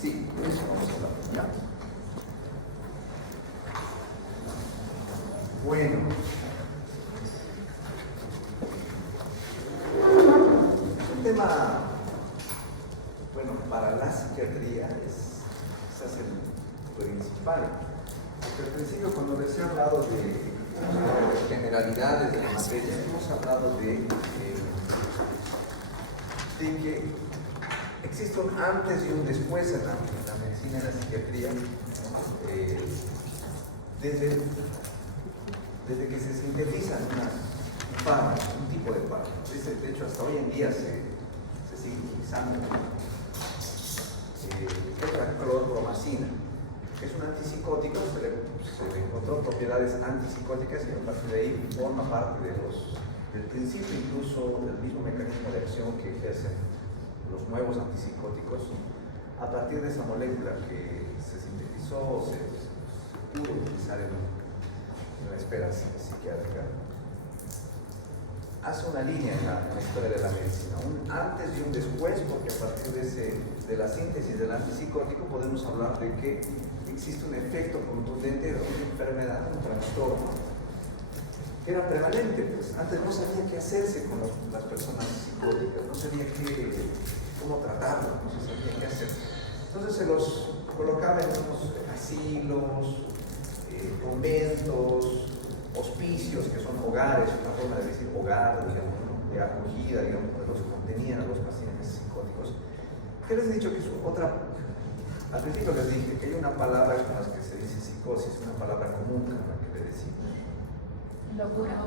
Sí, eso vamos a hablar. ¿Ya? Bueno. Un tema, bueno, para la psiquiatría es quizás el principal. Porque al principio, cuando les he hablado de generalidades de la materia, hemos hablado de que existe un antes y un después en la medicina y la psiquiatría, desde que se sintetiza un fármaco, un tipo de fármaco. De hecho, hasta hoy en día se sigue utilizando tetraclorpromacina, que es un antipsicótico. Se le encontró propiedades antipsicóticas y a partir de ahí forma parte del principio, incluso del mismo mecanismo de acción que ejercen los nuevos antipsicóticos. A partir de esa molécula que se sintetizó, se pudo utilizar en la esfera psiquiátrica, hace una línea en la historia de la medicina, un antes y un después, porque a partir de la síntesis del antipsicótico podemos hablar de que existe un efecto contundente de una enfermedad, un trastorno, que era prevalente. Pues antes no sabía qué hacerse con las personas psicóticas, no sabía cómo tratarlas, no se sabía qué hacer. Entonces se los colocaba en unos asilos, conventos, hospicios, que son hogares, una forma de decir hogar, digamos, ¿no? De acogida, digamos, que los contenían a los pacientes psicóticos. ¿Qué les he dicho? Que es otra. Al principio les dije que hay una palabra con la que se dice psicosis, una palabra común con la que le decimos locura. La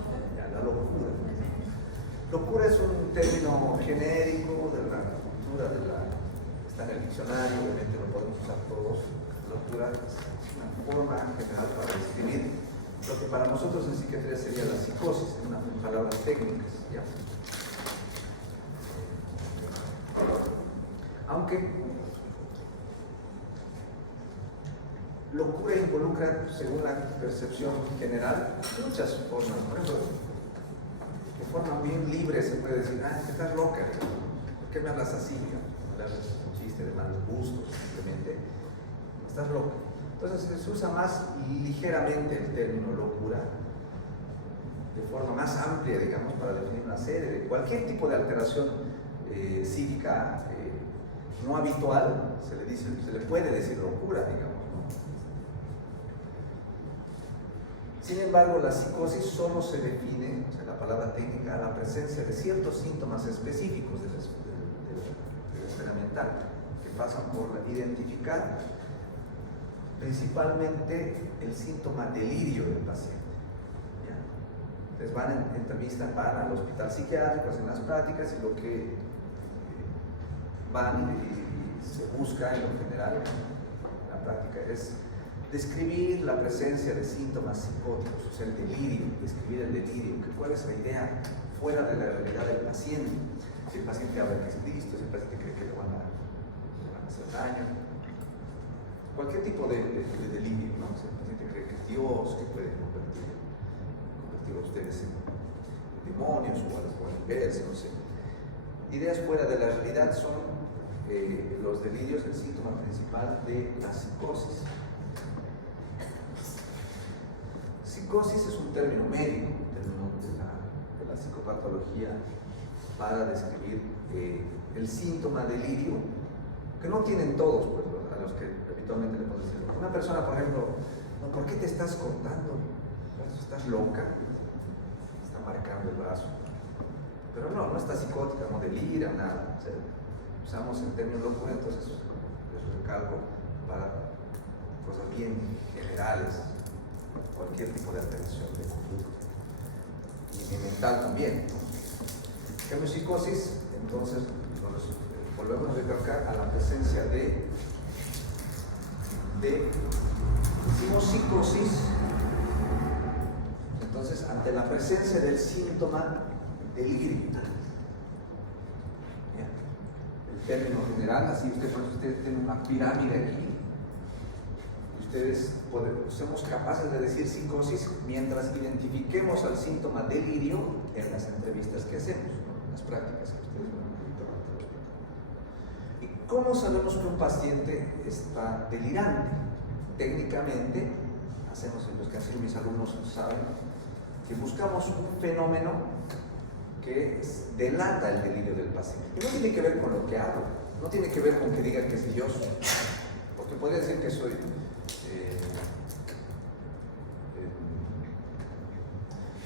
locura. Locura es un término genérico de la cultura, está en el diccionario, obviamente lo podemos usar todos. Locura es una forma general para describir lo que para nosotros en psiquiatría sería la psicosis, en palabras técnicas, ¿ya? Aunque locura involucra, según la percepción general, muchas formas. Por ejemplo, de forma bien libre se puede decir, que estás loca, ¿por qué me hablas así? Hablar de un chiste de malos gustos, simplemente, estás loca. Entonces se usa más ligeramente el término locura, de forma más amplia, digamos, para definir una serie de cualquier tipo de alteración psíquica no habitual, se le puede decir locura, digamos, ¿no? Sin embargo, la psicosis solo se define, o sea, la palabra técnica, a la presencia de ciertos síntomas específicos de la esfera mental, que pasan por identificar principalmente el síntoma delirio del paciente. ¿Ya? Entonces van al hospital psiquiátrico, hacen las prácticas y lo que van y se busca en lo general en la práctica es describir la presencia de síntomas psicóticos, o sea, el delirio, describir el delirio, cuál es la idea fuera de la realidad del paciente. Si el paciente habla que es Cristo, si el paciente cree que le van a hacer daño, cualquier tipo de delirio, ¿no? Si el paciente cree que es Dios, que puede convertir a ustedes en demonios o al inverso, no sé. Ideas fuera de la realidad son los delirios, el síntoma principal de la psicosis. Psicosis es un término médico, un término de la psicopatología para describir el síntoma delirio, que no tienen todos, pues, a los que habitualmente le podemos decir. Una persona, por ejemplo, no, ¿por qué te estás cortando? ¿Estás loca? Está marcando el brazo. Pero no está psicótica, no delira, nada. O sea, usamos el término locura, entonces les recalco, para cosas bien generales, cualquier tipo de alteración de conducta. Y mental también. En cambio, psicosis, entonces, volvemos a recalcar a la presencia decimos psicosis, entonces, ante la presencia del síntoma delirio. El término general, así ustedes tienen una pirámide aquí. Ustedes somos capaces de decir psicosis mientras identifiquemos al síntoma delirio en las entrevistas que hacemos, ¿no? En las prácticas que ustedes van a tomar. ¿Y cómo sabemos que un paciente está delirante? Técnicamente, hacemos, los que hacen mis alumnos saben, que buscamos un fenómeno que delata el delirio del paciente. Y no tiene que ver con lo que hago, no tiene que ver con que diga que es Dios, porque podría decir que soy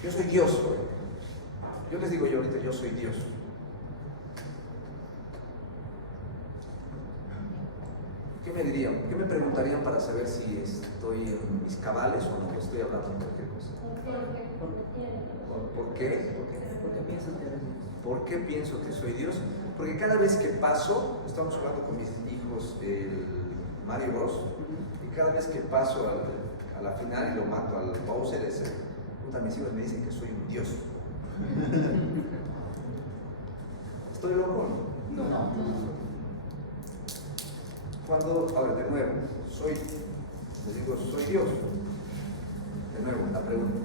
yo soy Dios. Yo les digo yo ahorita, yo soy Dios. ¿Qué me dirían? ¿Qué me preguntarían para saber si estoy en mis cabales o no? Estoy hablando de cualquier cosa. ¿Por qué? ¿Por qué pienso que soy Dios? Porque cada vez que paso, estamos jugando con mis hijos el Mario Bros. Y cada vez que paso a la final y lo mato al Bowser ese, mis hijos me dicen que soy un Dios. ¿Estoy loco? No. Cuando, ahora de nuevo, les digo, soy Dios. De nuevo, la pregunta.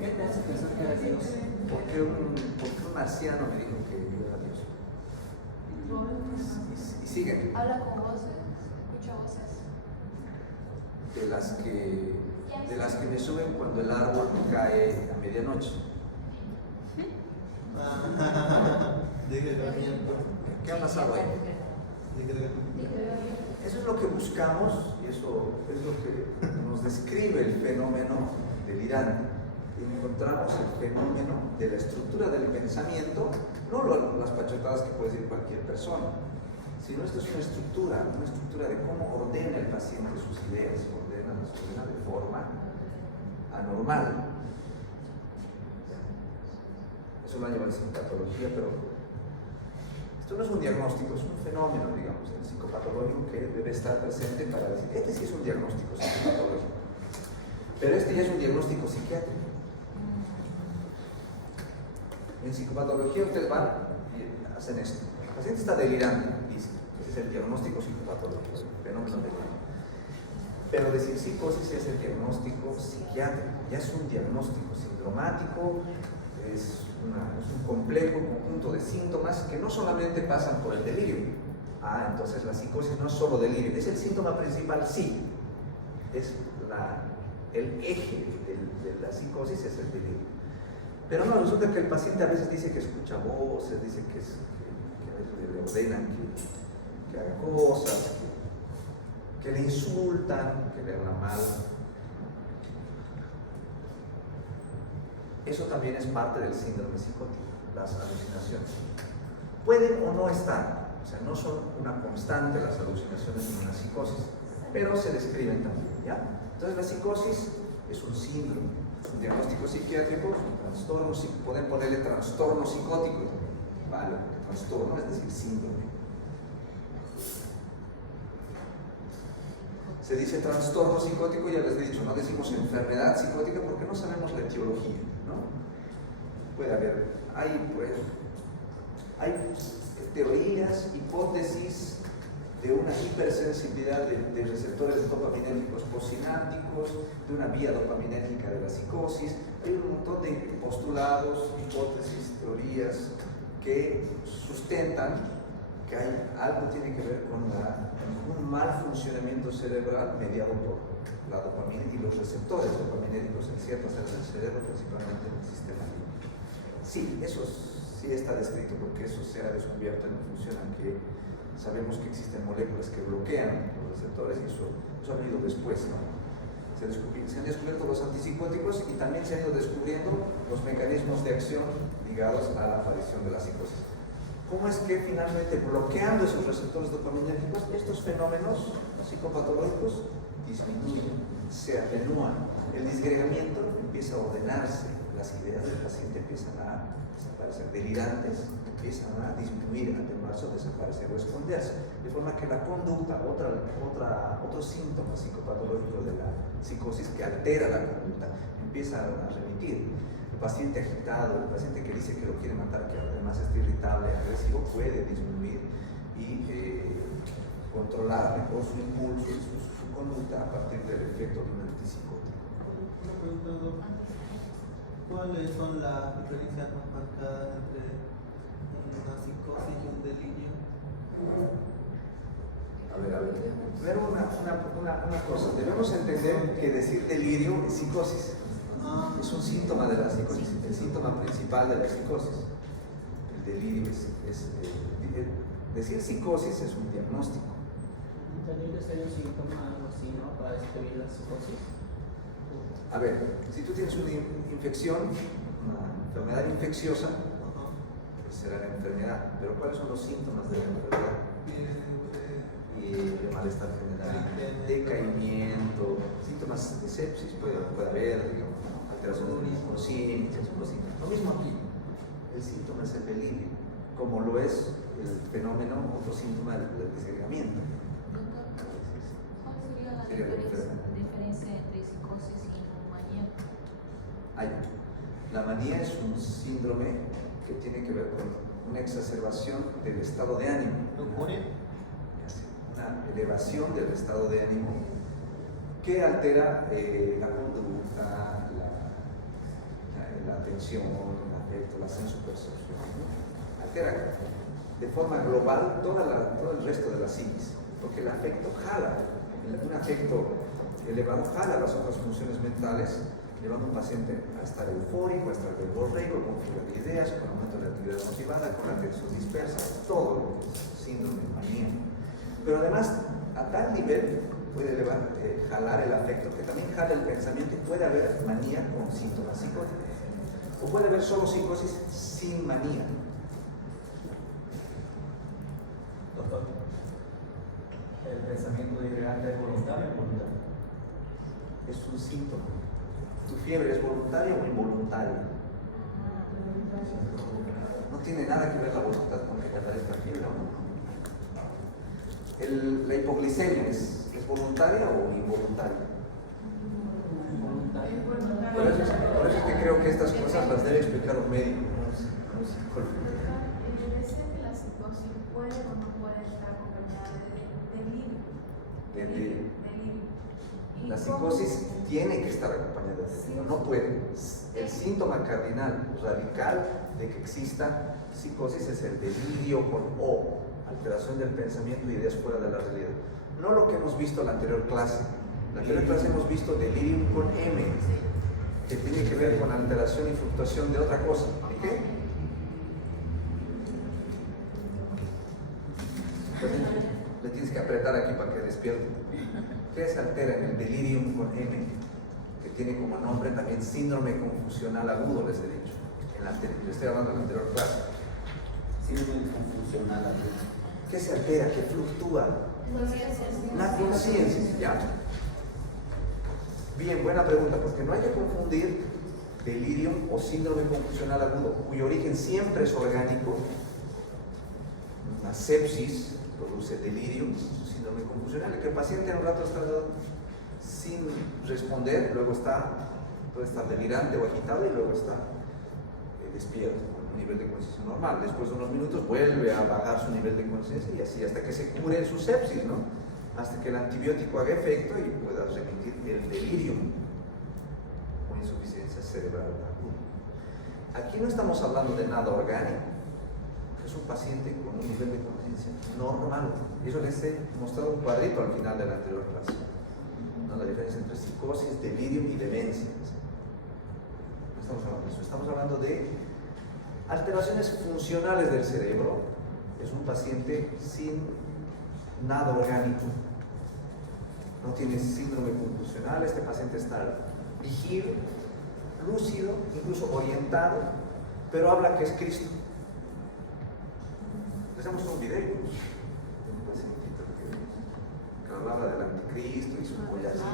¿Qué te hace pensar que eres Dios? ¿Por qué un marciano me dijo que yo era Dios? Y siguen. Habla con voces, escucha voces. De las que me suben cuando el árbol cae a medianoche. ¿Qué ha pasado ahí? Eso es lo que buscamos y eso es lo que nos describe el fenómeno delirante. Encontramos el fenómeno de la estructura del pensamiento, no las pachotadas que puede decir cualquier persona, sino esto es una estructura de cómo ordena el paciente sus ideas, ordena de forma anormal. Eso lo ha llevado en psicopatología, pero esto no es un diagnóstico, es un fenómeno, digamos, el psicopatológico que debe estar presente para decir, este sí es un diagnóstico psicopatológico, pero este ya es un diagnóstico psiquiátrico. En psicopatología ustedes van y hacen esto. El paciente está delirante, dice. Ese es el diagnóstico psicopatológico, el fenómeno delirante. Pero decir psicosis es el diagnóstico psiquiátrico, ya es un diagnóstico sindromático, es un complejo conjunto de síntomas que no solamente pasan por el delirio. Entonces la psicosis no es solo delirio, es el síntoma principal, sí. Es el eje de la psicosis es el delirio. Pero no, resulta que el paciente a veces dice que escucha voces, dice que a veces le ordenan que haga cosas, que le insultan, que le hablan mal. Eso también es parte del síndrome psicótico, las alucinaciones. Pueden o no estar, o sea, no son una constante las alucinaciones en una psicosis, pero se describen también, ¿ya? Entonces la psicosis es un síndrome, es un diagnóstico psiquiátrico, es un trastorno, pueden ponerle trastorno psicótico, ¿vale? Trastorno es decir, síndrome. Se dice trastorno psicótico, ya les he dicho, no decimos enfermedad psicótica porque no sabemos la etiología, ¿no? Puede haber, hay teorías, hipótesis de una hipersensibilidad de receptores dopaminérgicos postsinápticos, de una vía dopaminérgica de la psicosis. Hay un montón de postulados, hipótesis, teorías que sustentan que algo tiene que ver con un mal funcionamiento cerebral mediado por la dopamina y los receptores dopaminérgicos en ciertas áreas del cerebro, principalmente en el sistema límbico. Sí, eso sí está descrito porque eso se ha descubierto en función a que sabemos que existen moléculas que bloquean los receptores y eso ha venido después, ¿no? Se han descubierto los antipsicóticos y también se han ido descubriendo los mecanismos de acción de ligados a la aparición de la psicosis. ¿Cómo es que finalmente, bloqueando esos receptores dopaminérgicos, estos fenómenos psicopatológicos disminuyen, se atenúan, el disgregamiento empieza a ordenarse, las ideas del paciente empiezan a desaparecer, delirantes empiezan a disminuir, a atenuarse o desaparecer o esconderse, de forma que la conducta, otro síntoma psicopatológico de la psicosis que altera la conducta, empieza a remitir. El paciente agitado, el paciente que dice que lo quiere matar, que además está irritable, agresivo, puede disminuir y controlar mejor su impulso y su conducta a partir del efecto de un antipsicótico. Una pregunta, doctor. ¿Cuáles son las diferencias más marcadas entre una psicosis y un delirio? A ver. Primero una cosa, debemos entender que decir delirio es psicosis. Es un síntoma de la psicosis, el síntoma principal de la psicosis. El delirio decir psicosis es un diagnóstico. ¿El delirio sería un síntoma, algo así, no? Para describir la psicosis. A ver, si tú tienes una infección, una enfermedad infecciosa, pues será la enfermedad. Pero ¿cuáles son los síntomas de la enfermedad? Y malestar general, decaimiento, síntomas de sepsis puede haber, digamos, alteraciones inconscientes, lo mismo aquí. El síntoma es el delirio, como lo es el fenómeno, otro síntoma del disgregamiento. Doctor, ¿cuál sería la diferencia entre psicosis y manía? La manía es un síndrome que tiene que ver con una exacerbación del estado de ánimo. Una elevación del estado de ánimo que altera la conducta, la atención, el afecto, la sensopercepción, ¿no? Altera de forma global todo el resto de la psiquis, porque el afecto jala, un afecto elevado jala las otras funciones mentales, llevando a un paciente a estar eufórico, a estar verborreico, con fuga de ideas, con aumento de la actividad motivada, con la atención dispersa, todo lo que es síndrome de manía. Pero además, a tal nivel puede jalar el afecto, que también jala el pensamiento, y puede haber manía con síntomas psicóticos. O puede haber solo psicosis sin manía. Doctor, ¿el pensamiento disgregante es voluntario o involuntario? Es un síntoma. ¿Tu fiebre es voluntaria o involuntaria? No tiene nada que ver la voluntad con que te aparezca fiebre o no. ¿La hipoglicemia es voluntaria o involuntaria? Voluntario. Por eso es que creo que estas cosas las debe explicar un médico, no un psicólogo. ¿Decía que la psicosis puede o no puede estar acompañada de delirio? La psicosis tiene que estar acompañada de delirio, no puede. El síntoma cardinal, radical de que exista psicosis es el delirio con O, alteración del pensamiento y ideas fuera de la realidad. No lo que hemos visto en la anterior clase. En la anterior clase hemos visto delirium con M, que tiene que ver con alteración y fluctuación de otra cosa. ¿Qué? Entonces, le tienes que apretar aquí para que despierte. ¿Qué se altera en el delirium con M? Que tiene como nombre también síndrome confusional agudo, les he dicho. Les estoy hablando en la anterior clase. Síndrome confusional agudo. ¿Qué se altera? ¿Qué fluctúa? La conciencia, ya. Bien, buena pregunta, porque no hay que confundir delirio o síndrome confusional agudo, cuyo origen siempre es orgánico. Una sepsis produce delirio, síndrome confusional, que el paciente en un rato está sin responder, luego puede estar delirante o agitado y luego está despierto, con un nivel de conciencia normal. Después de unos minutos vuelve a bajar su nivel de conciencia y así hasta que se cure su sepsis, ¿no? Hasta que el antibiótico haga efecto y pueda remitir el delirio o insuficiencia cerebral aguda. Aquí no estamos hablando de nada orgánico, es un paciente con un nivel de conciencia normal. Eso les he mostrado un cuadrito al final de la anterior clase, ¿no? La diferencia entre psicosis, delirio y demencia. No estamos hablando de eso, estamos hablando de alteraciones funcionales del cerebro. Es un paciente sin nada orgánico, no tiene síndrome confusional. Este paciente está vigil, lúcido, incluso orientado, pero habla que es Cristo. Les damos un video de un pacientito que hablaba del anticristo y su collarcito.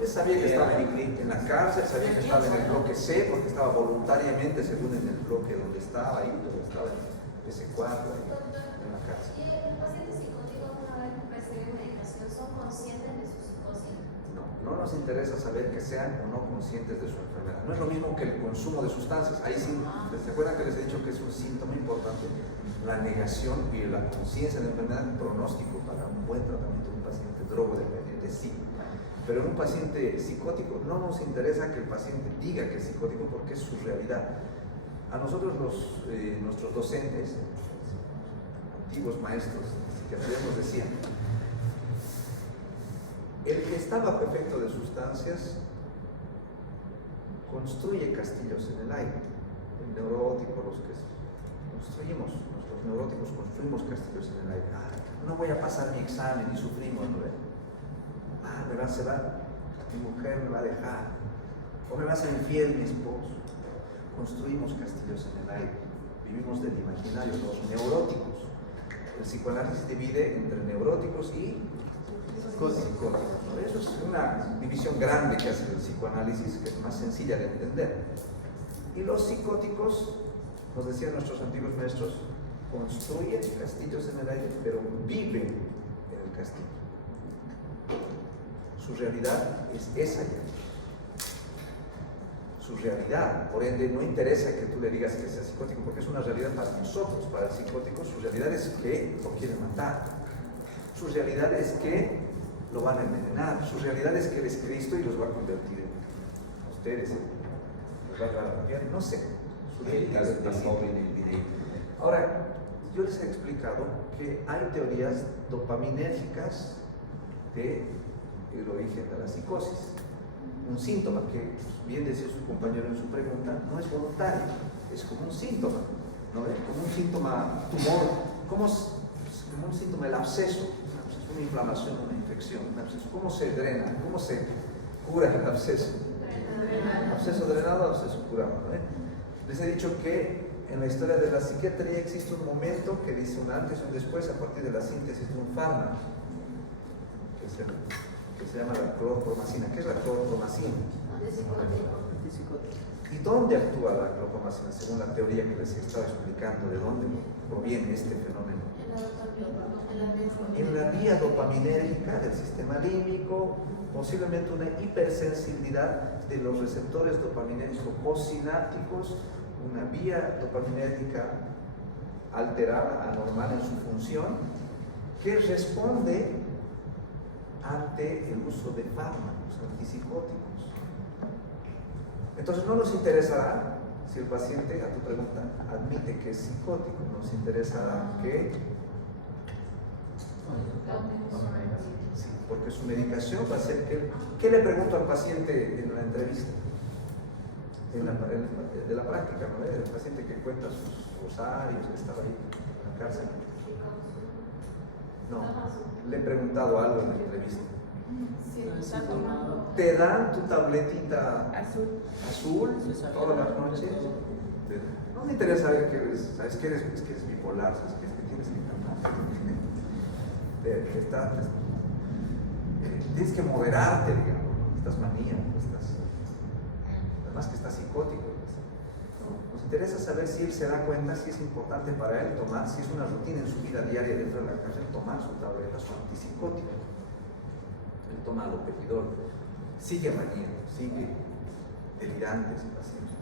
Él sabía que estaba en la cárcel, sabía que estaba en el bloque C, porque estaba voluntariamente, según en el bloque donde estaba, ahí, donde estaba en ese cuarto, en la cárcel. ¿Y los pacientes psicóticos una vez que reciben medicación son conscientes de su psicosis? No nos interesa saber que sean o no conscientes de su enfermedad. No es lo mismo que el consumo de sustancias. Ahí sí, ¿se acuerdan que les he dicho que es un síntoma importante? La negación y la conciencia de la enfermedad, un pronóstico para un buen tratamiento de un paciente drogodependiente, sí. Pero en un paciente psicótico no nos interesa que el paciente diga que es psicótico porque es su realidad. A nosotros nuestros docentes, antiguos maestros de psiquiatría nos decían: el que estaba perfecto de sustancias construye castillos en el aire. El neurótico, los que construimos, nuestros neuróticos construimos castillos en el aire. No voy a pasar mi examen y sufrimos, ¿no? Mi mujer me va a dejar, o me va a ser infiel mi esposo. Construimos castillos en el aire, vivimos del imaginario, los neuróticos. El psicoanálisis divide entre neuróticos y psicóticos. Eso es una división grande que hace el psicoanálisis, que es más sencilla de entender. Y los psicóticos, nos decían nuestros antiguos maestros, construyen castillos en el aire, pero viven en el castillo. Su realidad es esa ya. Su realidad, por ende, no interesa que tú le digas que sea psicótico, porque es una realidad para nosotros. Para el psicótico, su realidad es que lo quieren matar. Su realidad es que lo van a envenenar. Su realidad es que él es Cristo y los va a convertir en ustedes. Los va a llevar a la tierra, no sé. Su realidad es así. Ahora, yo les he explicado que hay teorías dopaminérgicas del origen de la psicosis. Un síntoma que, bien decía su compañero en su pregunta, no es voluntario, es como un síntoma, ¿no? Como un síntoma tumor, como un síntoma del absceso, una inflamación, una infección, un absceso. ¿Cómo se drena? ¿Cómo se cura el absceso? Absceso drenado, absceso curado, ¿no? Les he dicho que en la historia de la psiquiatría existe un momento que dice un antes y un después a partir de la síntesis de un fármaco, que se llama la clorpromacina. ¿Qué es la clorpromacina? ¿Y dónde actúa la clorpromacina? Según la teoría que les estaba explicando, ¿de dónde proviene este fenómeno? En la vía dopaminérgica del sistema límbico, posiblemente una hipersensibilidad de los receptores dopaminérgicos postsinápticos, una vía dopaminérgica alterada, anormal en su función, que responde ante el uso de fármacos antipsicóticos. Entonces no nos interesará si el paciente, a tu pregunta, admite que es psicótico, nos interesará que sí, porque su medicación va a ser que... ¿Qué le pregunto al paciente en la entrevista? De la práctica, ¿no? El paciente que cuenta sus rosarios, que estaba ahí en la cárcel. No, le he preguntado algo en la entrevista. ¿Te dan tu tabletita azul todas las noches? No me interesa saber que eres, sabes que eres bipolar, sabes que tienes que cantar. Tienes que moderarte, digamos, estás manía, además que estás psicótico. Nos interesa saber si él se da cuenta, si es importante para él tomar, si es una rutina en su vida diaria dentro de la cárcel, tomar su tableta, su antipsicótico. Él toma alopepridol, sigue manía, sigue delirante ese paciente.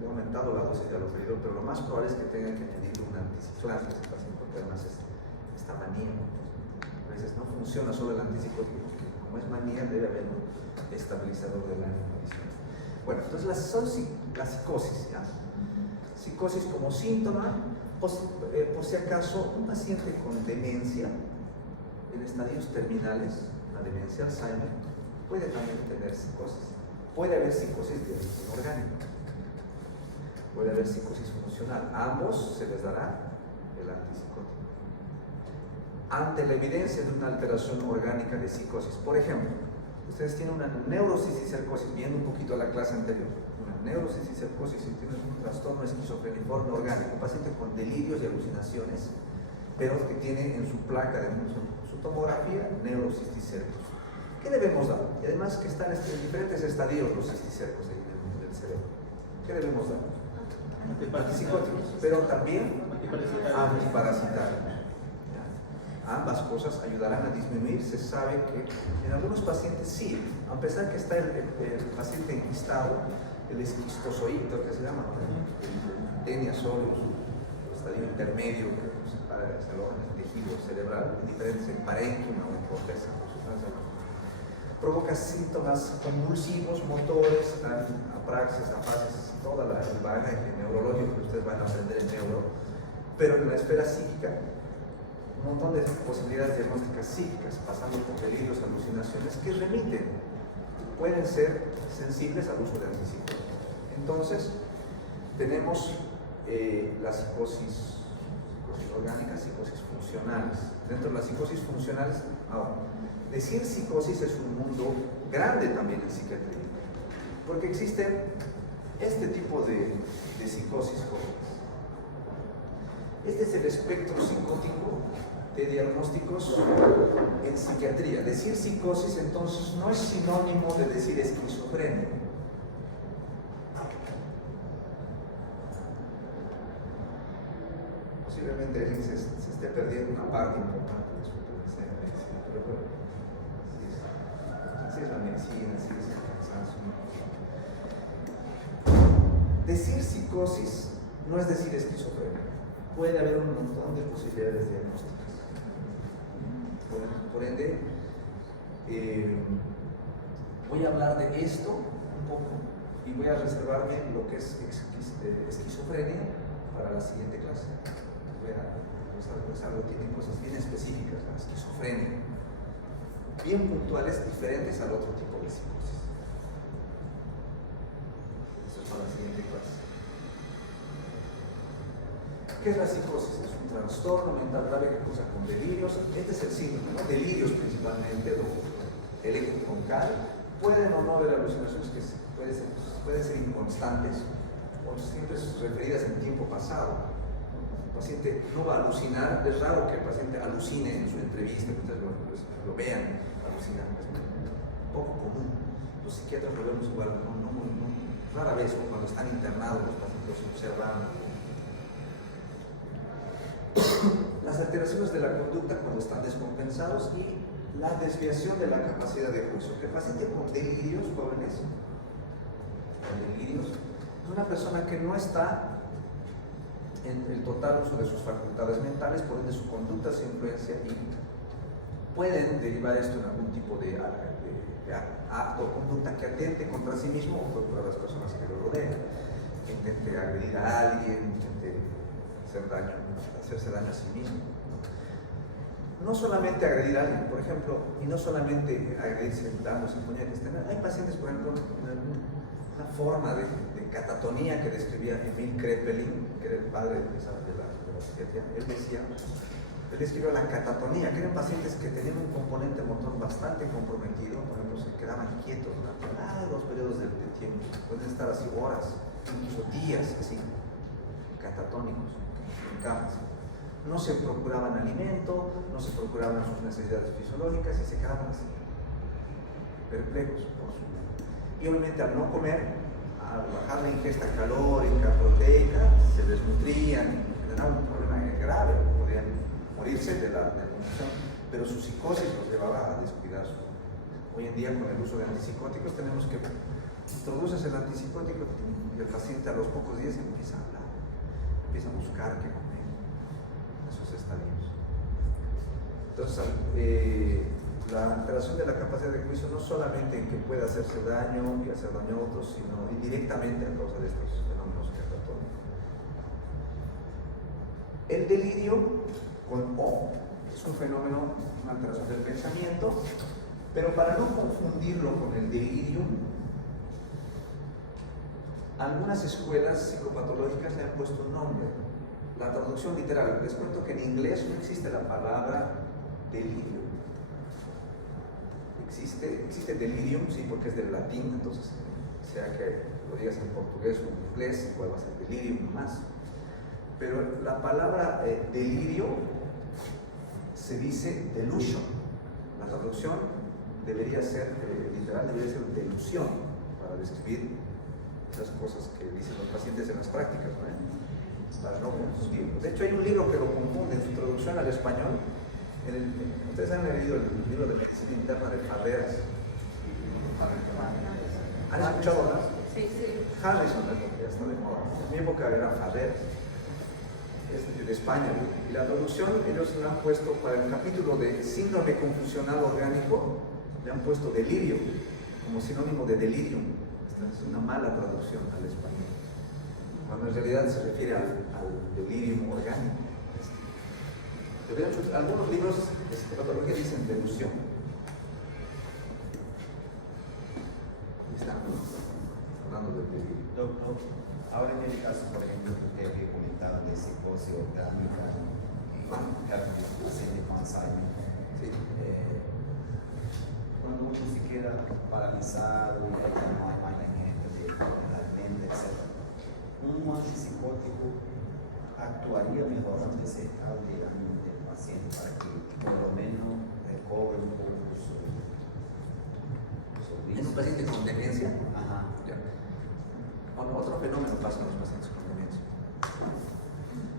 He aumentado la dosis de alopepridol, pero lo más probable es que tenga que añadir un anticiclante a ese paciente, porque además es esta manía. A veces no funciona solo el antipsicótico, porque como es manía debe haber un estabilizador del ánimo adicional. Bueno, entonces la psicosis, ¿ya? Psicosis como síntoma, por si acaso, un paciente con demencia, en estadios terminales, la demencia Alzheimer, puede también tener psicosis. Puede haber psicosis de origen orgánico, puede haber psicosis funcional. A ambos se les dará el antipsicótico. Ante la evidencia de una alteración orgánica de psicosis, por ejemplo, ustedes tienen una neurocisticercosis, viendo un poquito a la clase anterior. neurocisticercosis tiene un trastorno esquizofreniforme orgánico, un paciente con delirios y alucinaciones, pero que tiene en su placa de su tomografía neurocisticercos. ¿Qué debemos dar? Y además que están en diferentes estadios los cisticercos del cerebro. ¿Qué debemos dar? Antipsicóticos, pero también antiparasitarios. Ambas cosas ayudarán a disminuir. Se sabe que en algunos pacientes sí, a pesar que está el paciente enquistado, el esquistozoído que se llama, el tenia soleus, el estadio intermedio que separa el tejido cerebral, diferentes en parénquima o en corteza, provoca síntomas convulsivos, motores, apraxias, afasis, toda el bagaje neurológico que ustedes van a aprender en neuro, pero en la esfera psíquica, un montón de posibilidades diagnósticas psíquicas, pasando por delirios, alucinaciones, que remiten, pueden ser sensibles al uso de antipsicóticos. Entonces, tenemos la psicosis orgánica, psicosis funcionales. Dentro de las psicosis funcionales, ahora, decir psicosis es un mundo grande también en psiquiatría, porque existe este tipo de psicosis jóvenes. Este es el espectro psicótico de diagnósticos en psiquiatría. Decir psicosis entonces no es sinónimo de decir esquizofrenia. Posiblemente alguien se esté perdiendo una parte importante de su presencia, pero bueno, así es la medicina, así es el cansancio. Decir psicosis no es decir esquizofrenia. Puede haber un montón de posibilidades diagnósticas. Por ende, voy a hablar de esto un poco y voy a reservarme lo que es esquizofrenia para la siguiente clase. Tiene cosas bien específicas, la esquizofrenia, bien puntuales, diferentes al otro tipo de psicosis. Eso es para la siguiente clase. ¿Qué es la psicosis? Es un trastorno mental grave que causa con delirios. Este es el síntoma, ¿no? Delirios principalmente, el eje troncal. Pueden o no haber alucinaciones que pueden ser inconstantes o siempre referidas en tiempo pasado. El paciente no va a alucinar, es raro que el paciente alucine en su entrevista, que ustedes lo vean alucinar, es poco común. Los psiquiatras lo vemos igual, rara vez, o cuando están internados los pacientes observan las alteraciones de la conducta cuando están descompensados y la desviación de la capacidad de juicio. El paciente con delirios jóvenes, es una persona que no está en el total uso de sus facultades mentales, por ende su conducta se influencia y pueden derivar esto en algún tipo de acto o conducta que atente contra sí mismo o contra las personas que lo rodean, que intente agredir a alguien, intente hacerse daño a sí mismo. No solamente agredir a alguien, por ejemplo, y no solamente agredirse dándose puñetes. Hay pacientes, por ejemplo, una forma de catatonía que describía Emil Kraepelin, que era el padre de la psiquiatría. Él describió la catatonía, que eran pacientes que tenían un componente motor bastante comprometido, por ejemplo, se quedaban quietos durante largos periodos de tiempo, pueden estar así horas, incluso días, así, catatónicos, en camas. No se procuraban alimento, no se procuraban sus necesidades fisiológicas y se quedaban así, perplejos. Y obviamente al no comer, al bajar la ingesta calórica, proteica, se desnutrían y generaban un problema grave, podrían morirse de la condición, pero su psicosis los llevaba a descuidar su. Hoy en día con el uso de antipsicóticos tenemos que introduces el antipsicótico y el paciente a los pocos días empieza a hablar, empieza a buscar qué comer. Esos estadios. Entonces, la alteración de la capacidad de juicio no solamente en que pueda hacerse daño y hacer daño a otros, sino indirectamente a causa de estos fenómenos catatónicos. El delirio, con O, es un fenómeno, una alteración del pensamiento, pero para no confundirlo con el delirio, algunas escuelas psicopatológicas le han puesto un nombre. La traducción literal, les cuento que en inglés no existe la palabra delirio. Existe delirium, sí, porque es del latín, entonces sea que lo digas en portugués o en inglés, igual va a ser delirio más. Pero la palabra delirio se dice delusion. La traducción debería ser, literal, debería ser delusión, para describir esas cosas que dicen los pacientes en las prácticas, ¿no? Para no confundirlo. De hecho, hay un libro que lo confunde en su traducción al español. Ustedes han leído el libro de medicina interna de Farreras. ¿Han escuchado hablar? Sí, sí. Harrison es lo que ya está de moda. En mi época era Farreras. Es de España. Y la traducción, ellos le han puesto para el capítulo de síndrome confusional orgánico, le han puesto delirio, como sinónimo de delirium. Esta es una mala traducción al español, cuando en realidad se refiere al delirium orgánico. De hecho, algunos libros de psicopatología dicen delusión. Están hablando del delirio. Doctor, ahora en el caso, por ejemplo, que usted había comentado de psicosis orgánica en paciente con Alzheimer, Sí. cuando uno se queda paralizado y ya no hay más gente de la mente, etc., un antipsicótico actuaría mejorando ese estado de ánimo del paciente para que por lo menos recobre un poco su ¿En un paciente con demencia? Ajá. Ya. Bueno, otro fenómeno pasa en los pacientes con demencia.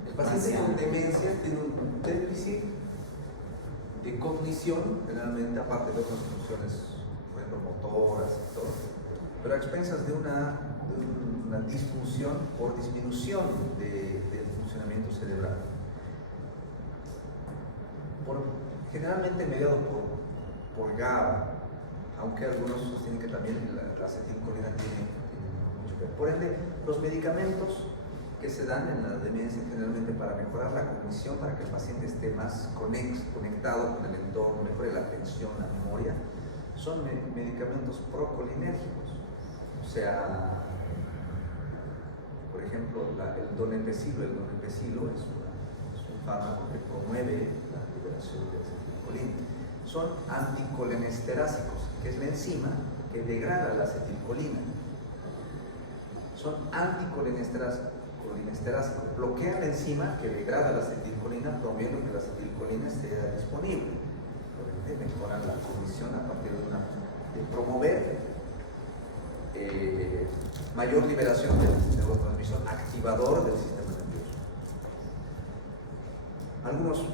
El paciente con demencia tiene un déficit de cognición, generalmente, aparte de otras funciones, por ejemplo, motoras y todo, pero a expensas de una disfunción por disminución del funcionamiento cerebral. Generalmente mediado por GABA, aunque algunos sostienen que también la acetilcolina tiene mucho que ver. Por ende, los medicamentos que se dan en la demencia generalmente para mejorar la cognición, para que el paciente esté más conectado con el entorno, mejore la atención, la memoria, son medicamentos procolinérgicos. O sea, por ejemplo, el donepezilo. El donepezilo es un fármaco que promueve la liberación de acetilcolina. Son anticolinesterácicos, que es la enzima que degrada la acetilcolina. Son anticolinesterácicos, bloquean la enzima que degrada la acetilcolina, promoviendo que la acetilcolina esté disponible. Por ende, mejoran la cognición a partir de promover mayor liberación del neurotransmisor activador del sistema nervioso. Algunos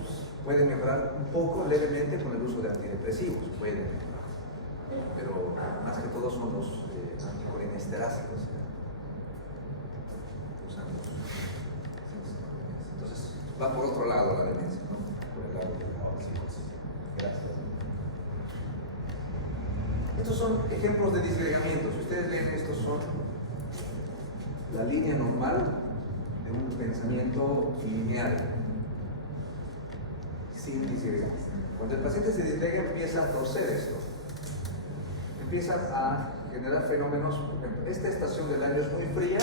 pueden mejorar un poco, levemente, con el uso de antidepresivos, pueden mejorar, pero más que todo son los anticolinesterácicos. Entonces, va por otro lado la demencia, ¿no? Por el lado de la psicosis. Gracias. Estos son ejemplos de disgregamiento. Si ustedes ven, estos son la línea normal de un pensamiento lineal, sin disgregamiento. Cuando el paciente se disgrega, empieza a torcer esto. Empieza a generar fenómenos. Por ejemplo, esta estación del año es muy fría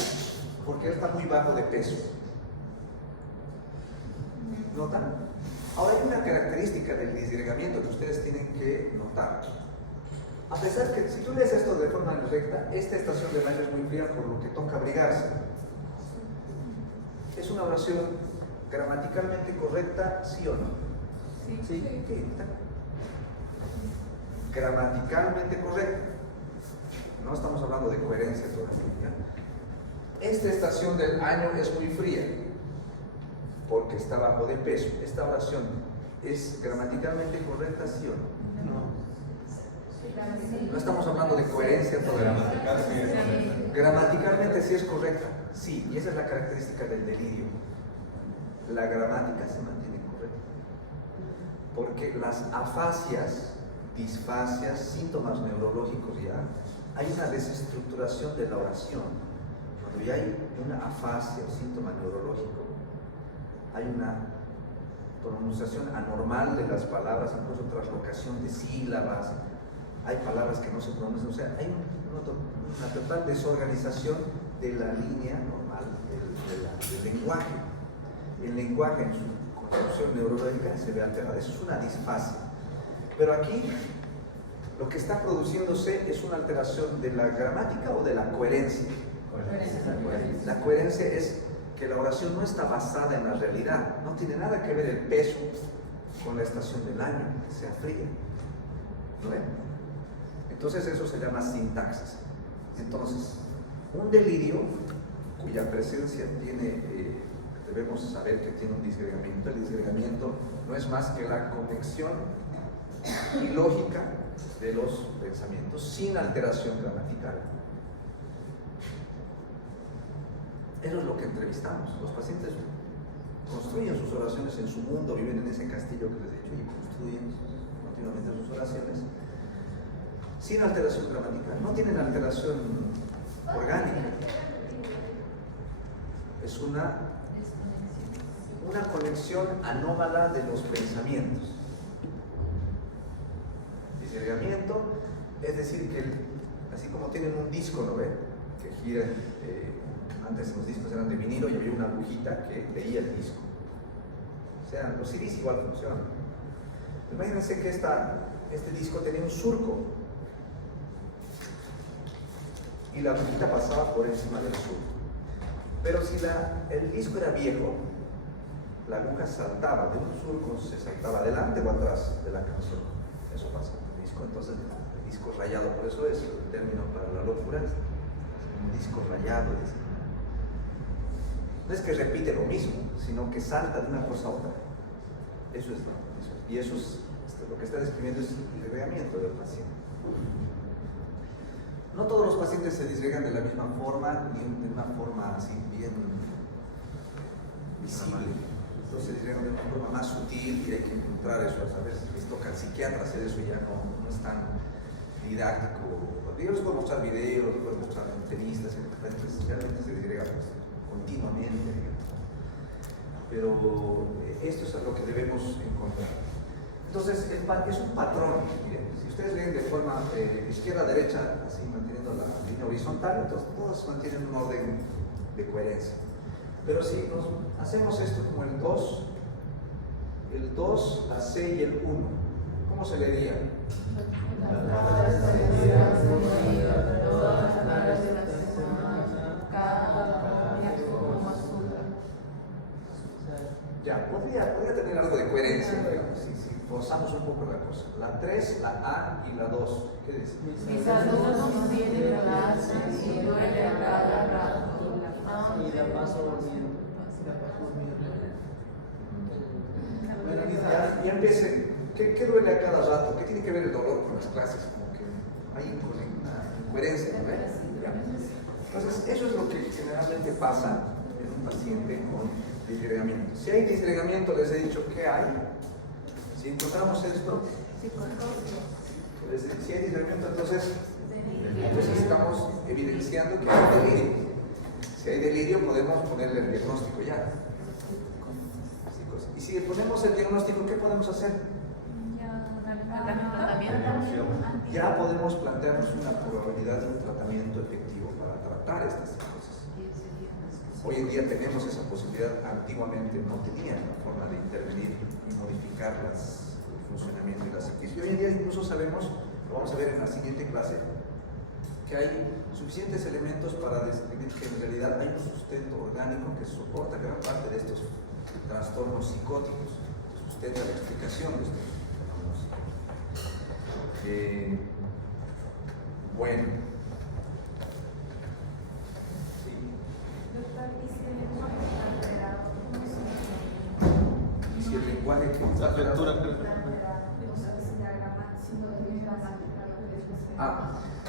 porque está muy bajo de peso. ¿Notan? Ahora hay una característica del disgregamiento que ustedes tienen que notar. A pesar que si tú lees esto de forma recta, esta estación del año es muy fría por lo que toca abrigarse. ¿Es una oración gramaticalmente correcta, sí o no? Sí. Sí. Está gramaticalmente correcta. No estamos hablando de coherencia todavía. Esta estación del año es muy fría porque está bajo de peso. ¿Esta oración es gramaticalmente correcta, sí o no? No. No estamos hablando de coherencia todavía. Gramaticalmente sí es correcta, sí, y esa es la característica del delirio. La gramática se mantiene correcta. Porque las afasias, disfasias, síntomas neurológicos ya, hay una desestructuración de la oración. Cuando ya hay una afasia o síntoma neurológico, hay una pronunciación anormal de las palabras, incluso traslocación de sílabas, hay palabras que no se pronuncian, o sea, hay una total desorganización de la línea normal del lenguaje. El lenguaje en su construcción neurológica se ve alterada, eso es una disfasia. Pero aquí lo que está produciéndose es una alteración de la gramática o de la coherencia. La coherencia es que la oración no está basada en la realidad, no tiene nada que ver el peso con la estación del año, que sea fría. ¿No ven? Entonces eso se llama sintaxis. Entonces, un delirio cuya presencia tiene, debemos saber que tiene un disgregamiento. El disgregamiento no es más que la conexión ilógica de los pensamientos sin alteración gramatical. Eso es lo que entrevistamos. Los pacientes construyen sus oraciones en su mundo, viven en ese castillo que les he dicho y construyen continuamente sus oraciones sin alteración gramatical. No tienen alteración orgánica. Es una conexión anómala de los pensamientos. Disgregamiento es decir que, así como tienen un disco, ¿no ven? Que gira, antes los discos eran de vinilo y había una agujita que leía el disco. O sea, los CDs igual funcionan. Imagínense que este disco tenía un surco y la agujita pasaba por encima del surco. Pero si el disco era viejo, la aguja saltaba de un surco, se saltaba adelante o atrás de la canción. Eso pasa con el disco. Entonces el disco rayado, por eso es el término para la locura, un disco rayado. No es que repite lo mismo, sino que salta de una cosa a otra. Eso es lo que está describiendo es el disgregamiento del paciente. No todos los pacientes se disgregan de la misma forma, ni de una forma así bien visible. Entonces se disgregan de una forma más sutil y hay que encontrar eso. A veces les toca al psiquiatra hacer eso y ya no es tan didáctico. Yo les puedo mostrar videos, les puedo mostrar entrevistas, realmente se disgrega continuamente. Pero esto es lo que debemos encontrar. Entonces es un patrón. Miren, si ustedes leen de forma izquierda a derecha, así manteniendo la línea horizontal, entonces todos mantienen un orden de coherencia. Pero si hacemos esto como el 2, la C y el 1, ¿cómo se leería? Ya, podría tener algo de coherencia, digamos, si forzamos un poco la cosa. La 3, la A y la 2, ¿qué dice? Mi salud no tiene clase y duele a cada rato. Y la paso durmiendo. Ya empiece, ¿qué duele a cada rato? ¿Qué tiene que ver el dolor con las clases? Como que hay una incoherencia, ¿no? Entonces, eso es lo que generalmente pasa en un paciente con disgregamiento. Si hay disgregamiento, les he dicho que hay. Si encontramos esto, si hay disgregamiento, entonces estamos evidenciando que hay delirio. Si hay delirio, podemos ponerle el diagnóstico ya. Y si ponemos el diagnóstico, ¿qué podemos hacer? Ya podemos plantearnos una probabilidad de un tratamiento efectivo para tratar estas cosas. Hoy en día tenemos esa posibilidad, antiguamente no tenían la forma de intervenir y modificar el funcionamiento y la psiquis. Y hoy en día incluso sabemos, lo vamos a ver en la siguiente clase, que hay suficientes elementos para describir que en realidad hay un sustento orgánico que soporta gran parte de estos trastornos psicóticos, que sustenta la explicación de estos fenómenos. Bueno. Si el lenguaje que La lectura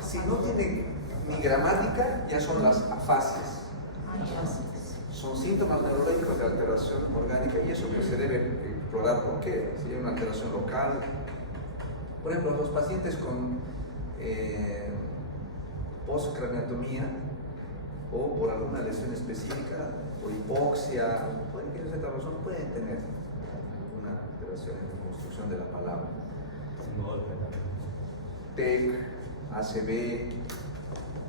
si no tiene ni gramática, ya son las afasias. Son síntomas neurológicos de alteración orgánica y eso que se debe explorar por qué. Si hay una alteración local. Por ejemplo, los pacientes con postcraneotomía o por alguna lesión específica, por hipoxia, por cualquier otra razón, pueden tener una alteración en la construcción de la palabra. TEC, ACV,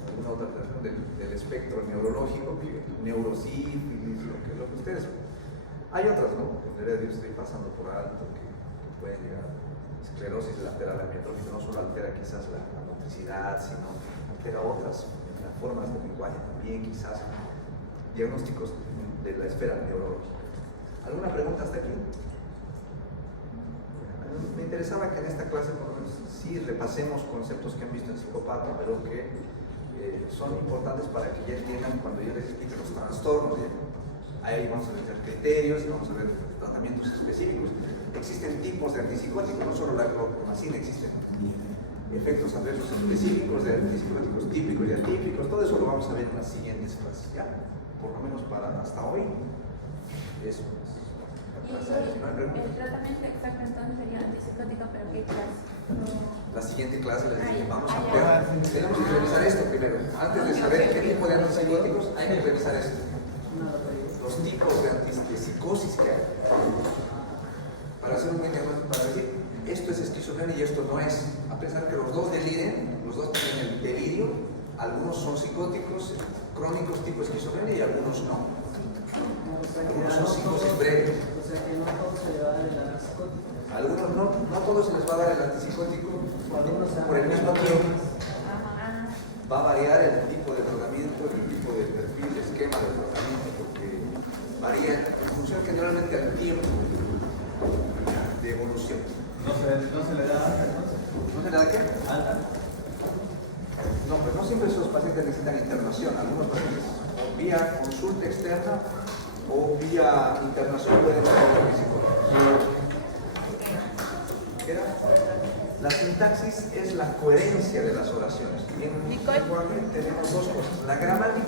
alguna otra alteración del espectro neurológico, neurosífilis, lo que ustedes. Hay otras, ¿no? En realidad yo estoy pasando por alto, que pueden llegar a esclerosis lateral amiotrófica, no solo altera quizás la motricidad, sino altera otras formas de lenguaje también, quizás diagnósticos de la esfera neurológica. ¿Alguna pregunta hasta aquí? Me interesaba que en esta clase por lo menos sí repasemos conceptos que han visto en psicopata, pero que son importantes para que ya entiendan cuando yo les explique los trastornos. ¿Ya? Ahí vamos a ver criterios y vamos a ver tratamientos específicos. Existen tipos de antipsicóticos, no solo la clorpromacina, existen efectos adversos específicos de antipsicóticos típicos y atípicos. Todo eso lo vamos a ver en las siguientes clases, ¿ya? Por lo menos para hasta hoy. Eso. Y el tratamiento exacto entonces sería antipsicótica, pero ¿qué clase? La siguiente clase les dije, vamos a ya. ver. Tenemos que revisar esto primero. Antes de saber qué tipo de antipsicóticos, hay que revisar esto. Los tipos de psicosis que hay. Para hacer un buen diagnóstico, para decir, esto es esquizofrenia y esto no es. A pesar que los dos deliren, los dos tienen el delirio, algunos son psicóticos crónicos tipo esquizofrenia y algunos no. Algunos son psicosis breves. O sea que no todo se le va a dar el antipsicótico. Algunos no todos se les va a dar el antipsicótico por el mismo tiempo. Va a variar el tipo de tratamiento, el tipo de perfil, el esquema de tratamiento, porque varía en función generalmente al tiempo de evolución. No se le da alta, entonces. ¿No se le da qué? Alta. No, pues no siempre esos pacientes necesitan internación. Algunos pacientes o vía consulta externa o vía internación pueden ser psicólogos. La sintaxis es la coherencia de las oraciones. En el lenguaje tenemos dos cosas, la gramática